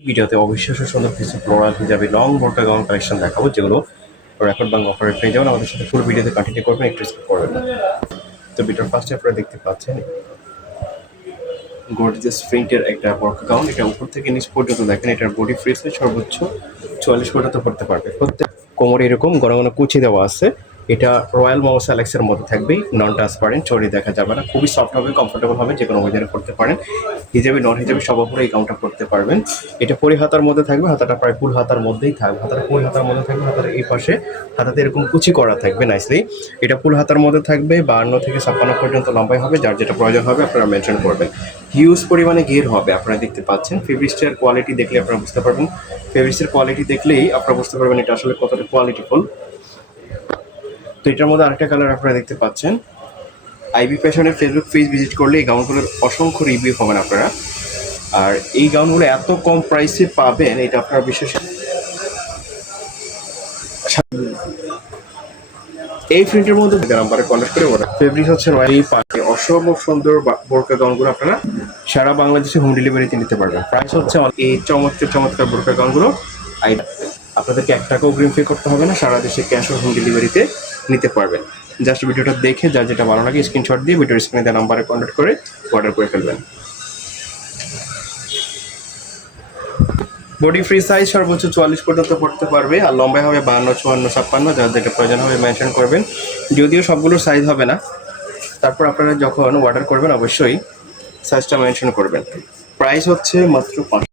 ভিডিওতে অবিশ্বাস্য সুন্দর কিছু ফ্লোরাল হিজাবি লং বোরকা গাউন কালেকশন দেখাবো, যেগুলো রেকর্ড ব্যাংক অফারে পেয়ে যাবেন। আমাদের সাথে ফুল ভিডিওতে কন্টিনিউ করবেন, একটু স্কিপ করবেন না। তো ভিডিওর ফার্স্টে আপনারা দেখতে পাচ্ছেন গর্জিয়াস প্রিন্টের একটা বোরকা গাউন। এটা উপর থেকে নিচ পর্যন্ত দেখেন, এটার বডি ফ্রি সাইজ সর্বোচ্চ 44 পর্যন্ত পড়তে পারবে। প্রত্যেক কোমরে এরকম ঘন ঘন কুচি দেওয়া আছে। এটা রয়্যাল মামা স্যালেক্সের মধ্যে থাকবেই, নন ট্রান্সপারেন্ট, চড়ি দেখা যাবে না, খুবই সফট হবে, কমফোর্টেবল হবে, যে কোনো ওয়েদারে করতে পারেন। হিজাবি নন হিজাবি সব উপরে এই গাউনটা করতে পারবেন। এটা পরি হাতার মধ্যে থাকবে, হাতাটা প্রায় ফুল হাতার মধ্যেই থাকবে, হাতাটা ফুল হাতার মধ্যে থাকবে, হাতার এই পাশে হাতাতে এরকম কুচি করা থাকবে নাইসলি। এটা ফুল হাতার মধ্যে থাকবে, 52 থেকে 56 পর্যন্ত লম্বাই হবে, যার যেটা প্রয়োজন হবে আপনারা মেনশন করবেন। হিউজ পরিমাণে ঘের হবে, আপনারা দেখতে পাচ্ছেন। ফেব্রিক্সের কোয়ালিটি দেখলে আপনারা বুঝতে পারবেন, ফেব্রিক্সের কোয়ালিটি দেখলেই আপনারা বুঝতে পারবেন এটা আসলে কতটা কোয়ালিটিফুল। তো এটার মধ্যে আরেকটা কালার আপনারা দেখতে পাচ্ছেন। আইবি ফ্যাশনের ফেসবুক পেজ ভিজিট করলে এই গাউনগুলোর অসংখ্য রিভিউ পাবেন আপনারা। আর এই গাউনগুলো এত কম প্রাইসে পাবেন, এটা আপনারা বিশেষ এই প্রিন্টের মধ্যে নাম্বারে কন্ট্যাক্ট করে অর্ডার। ফেব্রিক হচ্ছে এই পাখি অসম্ভব সুন্দর বোরকা গাউনগুলো আপনারা সারা বাংলাদেশে হোম ডেলিভারিতে নিতে পারবেন। প্রাইস হচ্ছে এই চমৎকার চমৎকার বোরকা গাউনগুলো আপনাদেরকে 1 টাকাও অগ্রিম পে করতে হবে না, সারা দেশে ক্যাশ ও হোম ডেলিভারিতে নিতে পারবেন। জাস্ট ভিডিওটা দেখে যার যেটা ভালো লাগে স্ক্রিনশট দিয়ে ভিডিওর স্ক্রিনে দেওয়া নাম্বারে কন্ট্যাক্ট করে অর্ডার করে ফেলবেন। বডি ফ্রি সাইজ সর্বোচ্চ 44 পর্যন্ত পড়তে পারবে, আর লম্বাই হবে 52, 54, 56, যার যেটা প্রয়োজন হবে মেনশন করবেন। যদিও সবগুলোর সাইজ হবে না, তারপর আপনারা যখন অর্ডার করবেন অবশ্যই সাইজটা মেনশন করবেন। প্রাইস হচ্ছে মাত্র 5